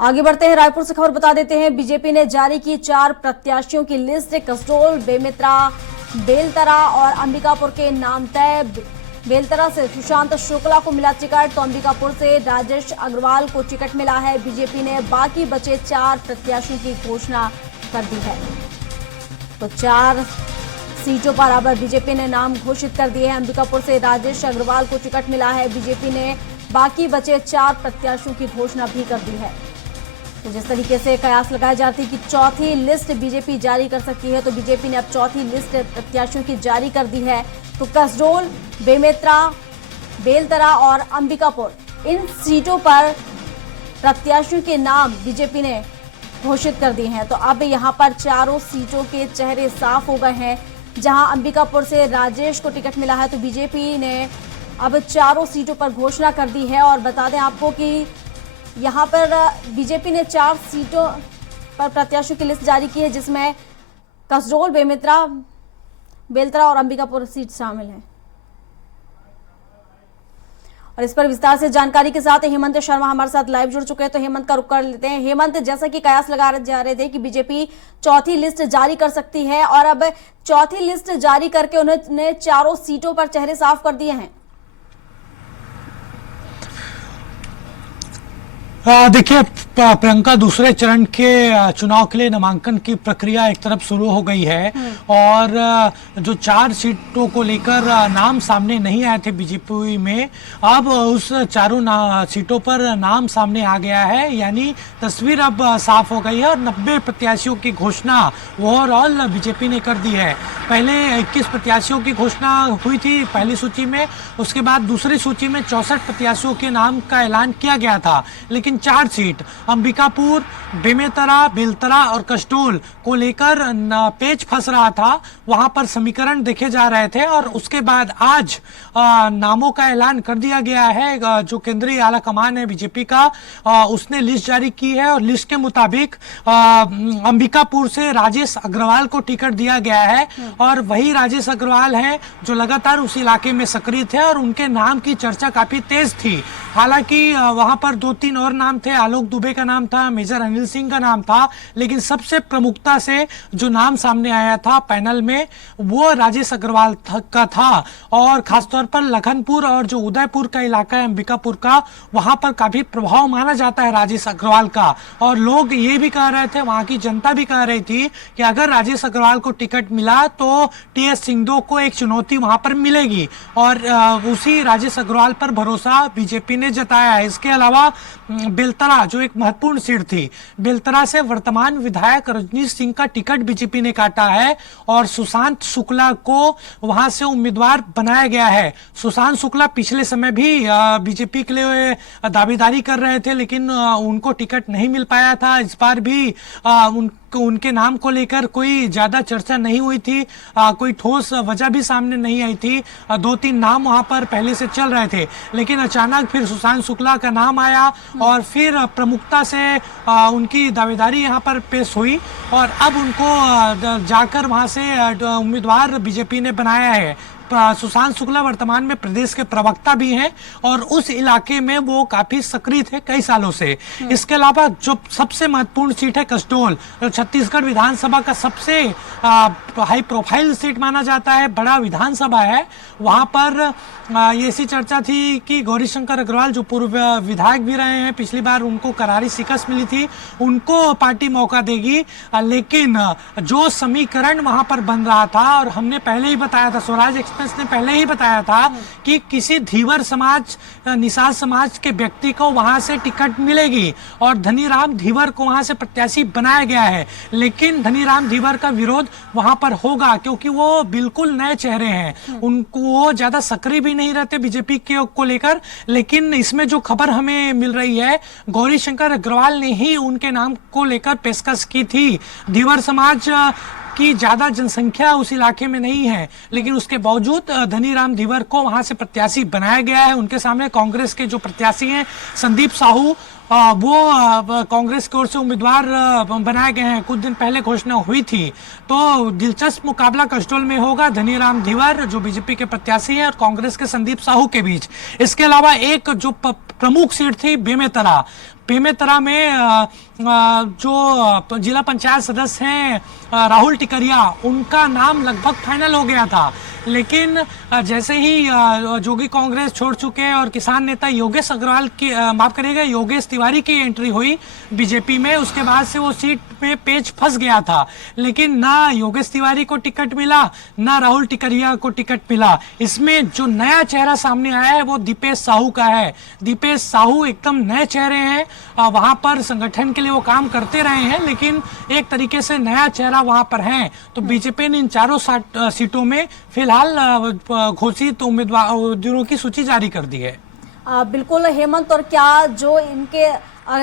आगे बढ़ते हैं, रायपुर से खबर बता देते हैं। बीजेपी ने जारी की 4 प्रत्याशियों की लिस्ट। कसडोल, बेमेतरा, बेलतरा और अंबिकापुर के नाम तय। बेलतरा से सुशांत शुक्ला को मिला टिकट, तो अंबिकापुर से राजेश अग्रवाल को टिकट मिला है। बीजेपी ने बाकी बचे 4 प्रत्याशियों की घोषणा कर दी है। तो 4 सीटों पर अब बीजेपी ने नाम घोषित कर दिए हैं। अंबिकापुर से राजेश अग्रवाल को टिकट मिला है। बीजेपी ने बाकी बचे 4 प्रत्याशियों की घोषणा भी कर दी है। तो जिस तरीके से कयास लगाए जाते हैं कि चौथी लिस्ट बीजेपी जारी कर सकती है, तो बीजेपी ने अब चौथी लिस्ट प्रत्याशियों की जारी कर दी है। तो कसडोल, बेमेतरा, बेलतरा और अंबिकापुर, इन सीटों पर प्रत्याशियों के नाम बीजेपी ने घोषित कर दिए हैं। तो अब यहां पर चारों सीटों के चेहरे साफ हो गए हैं। जहां अंबिकापुर से राजेश को टिकट मिला है, तो बीजेपी ने अब चारों सीटों पर घोषणा कर दी है। और बता दें आपको कि यहां पर बीजेपी ने 4 सीटों पर प्रत्याशियों की लिस्ट जारी की है, जिसमें कसडोल, बेमेतरा, बेलतरा और अंबिकापुर सीट शामिल है। और इस पर विस्तार से जानकारी के साथ हेमंत शर्मा हमारे साथ लाइव जुड़ चुके हैं। तो हेमंत का रुख कर लेते हैं। हेमंत, जैसा कि कयास लगा जा रहे थे कि बीजेपी चौथी लिस्ट जारी कर सकती है, और अब चौथी लिस्ट जारी करके उन्होंने चारों सीटों पर चेहरे साफ कर दिए हैं। देखिए प्रियंका, दूसरे चरण के चुनाव के लिए नामांकन की प्रक्रिया एक तरफ शुरू हो गई है, और जो 4 सीटों को लेकर नाम सामने नहीं आए थे बीजेपी में, अब उस चारों सीटों पर नाम सामने आ गया है। यानी तस्वीर अब साफ हो गई है और 90 प्रत्याशियों की घोषणा ओवरऑल बीजेपी ने कर दी है। पहले 21 प्रत्याशियों की घोषणा हुई थी पहली सूची में, उसके बाद दूसरी सूची में 64 प्रत्याशियों के नाम का ऐलान किया गया था। लेकिन 4 सीट अंबिकापुर, बेमेतरा, बेलतरा और कसडोल को लेकर पेच फंस रहा था। वहां पर समीकरण देखे जा रहे थे, और उसके बाद आज नामों का ऐलान कर दिया गया है। जो केंद्रीय आला कमान है बीजेपी का, उसने लिस्ट जारी की है, और लिस्ट के मुताबिक अंबिकापुर से राजेश अग्रवाल को टिकट दिया गया है। और वही राजेश अग्रवाल हैं जो लगातार उस इलाके में सक्रिय थे, और उनके नाम की चर्चा काफी तेज थी। हालांकि वहां पर 2-3 और नाम थे। आलोक दुबे का नाम था, मेजर अनिल सिंह का नाम था, लेकिन सबसे प्रमुखता से जो नाम सामने आया था पैनल में, वो राजेश अग्रवाल का था। और खासतौर पर लखनपुर और जो उदयपुर का इलाका है अंबिकापुर का, वहां पर काफी प्रभाव माना जाता है राजेश अग्रवाल का। और लोग ये भी कह रहे थे, वहां की जनता भी कह रही थी कि अगर राजेश अग्रवाल को टिकट मिला तो टीएस सिंहदेव को एक चुनौती वहां पर मिलेगी, और उसी राजेश अग्रवाल पर भरोसा बीजेपी ने जताया है। इसके अलावा बेलतरा जो एक महत्वपूर्ण सीट थी, बेलतरा से वर्तमान विधायक रजनीश सिंह का टिकट बीजेपी ने काटा है, और सुशांत शुक्ला को वहां से उम्मीदवार बनाया गया है। सुशांत शुक्ला पिछले समय भी बीजेपी के लिए दावेदारी कर रहे थे, लेकिन उनको टिकट नहीं मिल पाया था। इस बार भी उनके नाम को लेकर कोई ज्यादा चर्चा नहीं हुई थी, कोई ठोस वजह भी सामने नहीं आई थी। 2-3 नाम वहां पर पहले से चल रहे थे, लेकिन अचानक फिर सुशांत शुक्ला का नाम आया, और फिर प्रमुखता से उनकी दावेदारी यहां पर पेश हुई, और अब उनको जाकर वहां से उम्मीदवार बीजेपी ने बनाया है। सुशांत शुक्ला वर्तमान में प्रदेश के प्रवक्ता भी हैं, और उस इलाके में वो काफी सक्रिय थे कई सालों से। इसके अलावा जो सबसे महत्वपूर्ण सीट है कसडोल, जो छत्तीसगढ़ विधानसभा का सबसे हाई प्रोफाइल सीट माना जाता है, बड़ा विधानसभा है। वहां पर ये ऐसी चर्चा थी कि गौरीशंकर अग्रवाल जो पूर्व विधायक भी रहे हैं, पिछली बार उनको करारी शिकस्त मिली थी, उनको पार्टी मौका देगी। लेकिन जो समीकरण वहां पर बन रहा था, और हमने पहले ही बताया था, स्वराज एक्सप्रेस ने पहले ही बताया था कि किसी धीवर समाज, निषाद समाज के व्यक्ति को वहां से टिकट मिलेगी, और धनीराम धीवर को वहां से प्रत्याशी बनाया गया है। लेकिन धनीराम धीवर का विरोध वहां पर होगा, क्योंकि वो बिल्कुल नए चेहरे हैं, उनको वो ज्यादा सक्रिय भी नहीं रहते बीजेपी के को लेकर। लेकिन इसमें जो खबर हमें मिल रही है, गौरीशंकर अग्रवाल ने ही उनके नाम को लेकर पेशकश की थी। धीवर समाज की ज्यादा जनसंख्या उस इलाके में नहीं है, लेकिन उसके बावजूद धनीराम धीवर को वहां से प्रत्याशी बनाया गया है। उनके सामने कांग्रेस के जो प्रत्याशी हैं संदीप साहू वो कांग्रेस की ओर से उम्मीदवार बनाए गए हैं। कुछ दिन पहले घोषणा हुई थी। तो दिलचस्प मुकाबला कसडोल में होगा धनीराम धीवर जो बीजेपी के प्रत्याशी हैं और कांग्रेस के संदीप साहू के बीच। इसके अलावा एक जो प्रमुख सीट थी बेमेतरा में जो जिला पंचायत सदस्य हैं राहुल टिकरिया, उनका नाम लगभग फाइनल हो गया था। लेकिन जैसे ही जोगी कांग्रेस छोड़ चुके और किसान नेता योगेश अग्रवाल की माफ करिएगा योगेश तिवारी की एंट्री हुई बीजेपी में, उसके बाद से वो सीट में पेच फंस गया था। लेकिन ना योगेश तिवारी को टिकट मिला, ना राहुल टिकरिया को टिकट मिला। इसमें जो नया चेहरा सामने आया है वो दीपेश साहू का है। दीपेश साहू एकदम नए चेहरे हैं। वहां पर संगठन के लिए वो काम करते रहे हैं, लेकिन एक तरीके से नया चेहरा वहां पर है। तो बीजेपी ने इन चारों सीटों में फिलहाल घोषित उम्मीदवारों की सूची जारी कर दी है। बिल्कुल हेमंत, और क्या जो इनके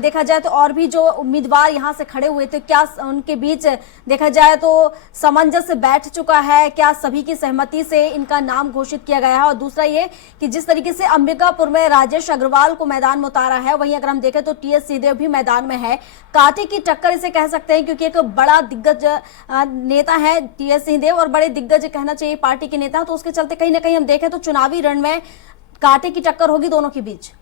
देखा जाए तो और भी जो उम्मीदवार यहाँ से खड़े हुए थे, क्या उनके बीच देखा जाए तो सामंजस्य बैठ चुका है? क्या सभी की सहमति से इनका नाम घोषित किया गया है? और दूसरा ये कि जिस तरीके से अंबिकापुर में राजेश अग्रवाल को मैदान में उतारा है, वहीं अगर हम देखें तो टीएस सिंहदेव भी मैदान में है। कांटे की टक्कर इसे कह सकते हैं, क्योंकि एक बड़ा दिग्गज नेता है टीएस सिंहदेव और बड़े दिग्गज कहना चाहिए पार्टी के नेता। तो उसके चलते कहीं ना कहीं हम देखें तो चुनावी रण में कांटे की टक्कर होगी दोनों के बीच।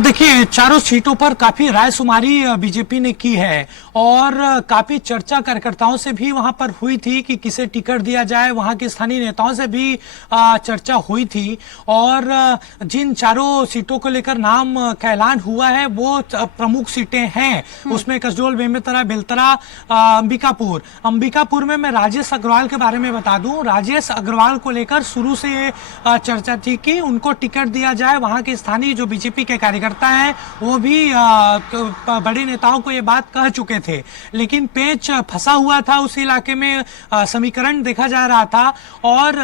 देखिए, चारों सीटों पर काफी रायशुमारी बीजेपी ने की है और काफी चर्चा कार्यकर्ताओं से भी वहां पर हुई थी कि किसे टिकट दिया जाए। वहां के स्थानीय नेताओं से भी चर्चा हुई थी और जिन चारों सीटों को लेकर नाम का ऐलान हुआ है वो प्रमुख सीटें हैं। उसमें कसडोल, बेमेतरा, बेलतरा, अंबिकापुर में मैं राजेश अग्रवाल के बारे में बता दूं। राजेश अग्रवाल को लेकर शुरू से चर्चा थी कि उनको टिकट दिया जाए। वहां के स्थानीय जो बीजेपी के करता है वो भी बड़े नेताओं को ये बात कह चुके थे, लेकिन पेच फंसा हुआ था उस इलाके में। समीकरण देखा जा रहा था और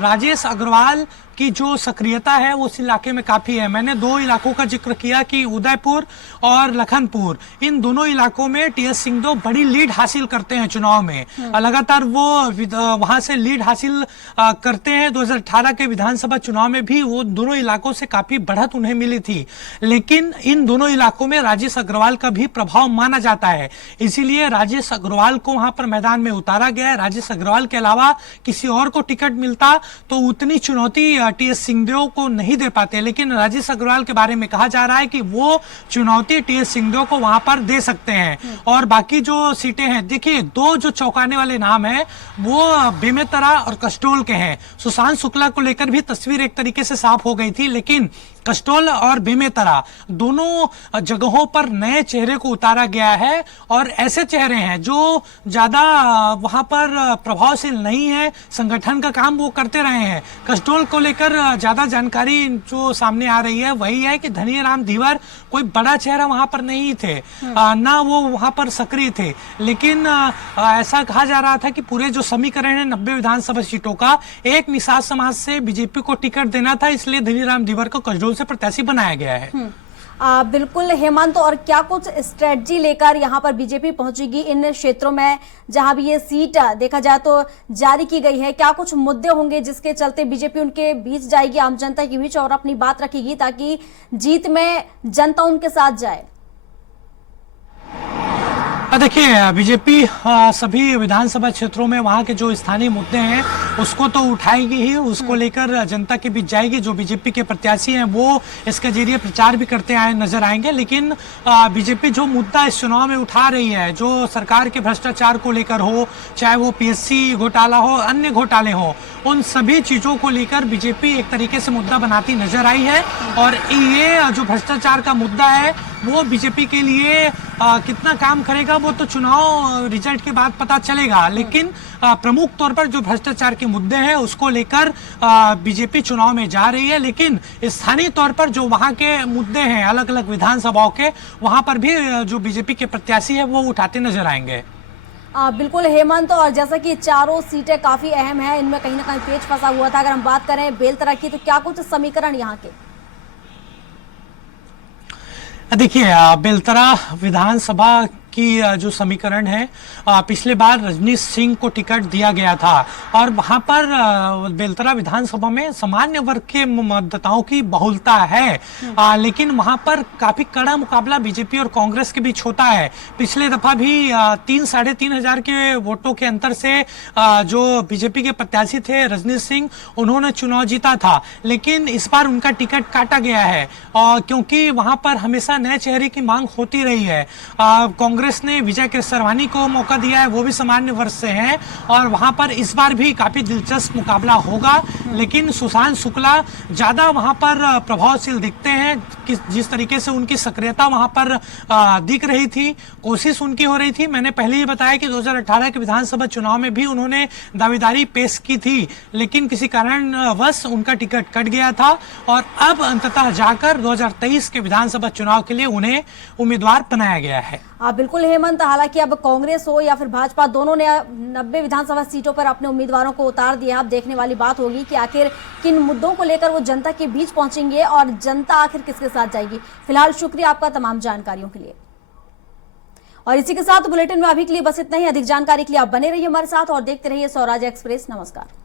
राजेश अग्रवाल की जो सक्रियता है वो उस इलाके में काफी है। मैंने दो इलाकों का जिक्र किया कि उदयपुर और लखनपुर, इन दोनों इलाकों में टीएस सिंहदेव बड़ी लीड हासिल करते हैं चुनाव में। लगातार वो वहां से लीड हासिल करते हैं। 2018 के विधानसभा चुनाव में भी वो दोनों इलाकों से काफी बढ़त उन्हें मिली थी। लेकिन इन दोनों इलाकों में राजेश अग्रवाल का भी प्रभाव माना जाता है, इसीलिए राजेश अग्रवाल को वहां पर मैदान में उतारा गया है। राजेश अग्रवाल के अलावा किसी और को टिकट मिलता तो उतनी चुनौती टीएस सिंहदेव को नहीं दे पाते, लेकिन राजेश अग्रवाल के बारे में कहा जा रहा है कि वो चुनौती टीएस सिंहदेव को वहां पर दे सकते हैं। और बाकी जो सीटें हैं, देखिए दो जो चौंकाने वाले नाम हैं वो बेमेतरा और कसडोल के हैं। सुशांत शुक्ला को लेकर भी तस्वीर एक तरीके से साफ हो गई थी, लेकिन कसडोल और बेमेतरा दोनों जगहों पर नए चेहरे को उतारा गया है और ऐसे चेहरे हैं जो ज्यादा वहां पर प्रभावशील नहीं है, संगठन का काम वो करते रहे हैं। कसडोल को लेकर ज्यादा जानकारी जो सामने आ रही है वही है कि धनीराम धीवर कोई बड़ा चेहरा वहां पर नहीं थे, ना वो वहां पर सक्रिय थे। लेकिन ऐसा कहा जा रहा था कि पूरे जो समीकरण है 90 विधानसभा सीटों का, एक निषाद समाज से बीजेपी को टिकट देना था, इसलिए धनीराम धीवर को कसडोल से प्रत्याशी बनाया गया है। बिल्कुल हेमंत, और क्या कुछ स्ट्रेटजी लेकर यहाँ पर बीजेपी पहुंचेगी इन क्षेत्रों में जहां भी ये सीट देखा जाए तो जारी की गई है? क्या कुछ मुद्दे होंगे जिसके चलते बीजेपी उनके बीच जाएगी, आम जनता के बीच, और अपनी बात रखेगी ताकि जीत में जनता उनके साथ जाए? देखिए, बीजेपी सभी विधानसभा क्षेत्रों में वहां के जो स्थानीय मुद्दे हैं उसको तो उठाएगी ही, उसको लेकर जनता के बीच जाएगी। जो बीजेपी के प्रत्याशी हैं वो इसके जरिए प्रचार भी करते आए नजर आएंगे। लेकिन बीजेपी जो मुद्दा इस चुनाव में उठा रही है, जो सरकार के भ्रष्टाचार को लेकर हो, चाहे वो पीएससी घोटाला हो, अन्य घोटाले हो, उन सभी चीजों को लेकर बीजेपी एक तरीके से मुद्दा बनाती नजर आई है। और ये जो भ्रष्टाचार का मुद्दा है वो बीजेपी के लिए कितना काम करेगा वो तो चुनाव रिजल्ट के बाद पता चलेगा। लेकिन प्रमुख तौर पर जो भ्रष्टाचार के मुद्दे हैं उसको लेकर बीजेपी चुनाव में जा रही है। लेकिन स्थानीय तौर पर जो वहां के मुद्दे हैं अलग अलग विधानसभाओं के, वहां पर भी जो बीजेपी के प्रत्याशी है वो उठाते नजर आएंगे। बिल्कुल हेमंत, और जैसा कि चारों सीटें काफी अहम है, इनमें कहीं ना कहीं पेच फंसा हुआ था। अगर हम बात करें बेलतरा की, तो क्या कुछ समीकरण यहाँ के? देखिए, बेलतरा विधानसभा की जो समीकरण है, पिछले बार रजनीश सिंह को टिकट दिया गया था और वहां पर बेलतरा विधानसभा में सामान्य वर्ग के मतदाताओं की बहुलता है, लेकिन वहां पर काफी कड़ा मुकाबला बीजेपी और कांग्रेस के बीच होता है। पिछले दफा भी 3-3.5 के वोटों के अंतर से जो बीजेपी के प्रत्याशी थे रजनीश सिंह, उन्होंने चुनाव जीता था, लेकिन इस बार उनका टिकट काटा गया है क्योंकि वहां पर हमेशा नए चेहरे की मांग होती रही है। कांग्रेस ने विजय केसरवानी को मौका दिया है, वो भी सामान्य वर्ग से हैं और वहां पर इस बार भी काफी दिलचस्प मुकाबला होगा, लेकिन सुशांत शुक्ला ज्यादा वहां पर प्रभावशील दिखते हैं। जिस तरीके से उनकी सक्रियता वहां पर दिख रही थी, कोशिश उनकी हो रही थी। मैंने पहले ही बताया कि 2018 के विधानसभा चुनाव में भी उन्होंने दावेदारी पेश की थी, लेकिन किसी कारणवश उनका टिकट कट गया था और अब अंततः जाकर 2023 के विधानसभा चुनाव के लिए उन्हें उम्मीदवार बनाया गया है। बिल्कुल हेमंत, हालांकि अब कांग्रेस हो या फिर भाजपा, दोनों ने 90 विधानसभा सीटों पर अपने उम्मीदवारों को उतार दिया। अब देखने वाली बात होगी कि आखिर किन मुद्दों को लेकर वो जनता के बीच पहुंचेंगे और जनता आखिर किसके साथ जाएगी। फिलहाल शुक्रिया आपका तमाम जानकारियों के लिए। और इसी के साथ बुलेटिन में अभी के लिए बस इतना ही। अधिक जानकारी के लिए आप बने रहिए हमारे साथ और देखते रहिए स्वराज एक्सप्रेस। नमस्कार।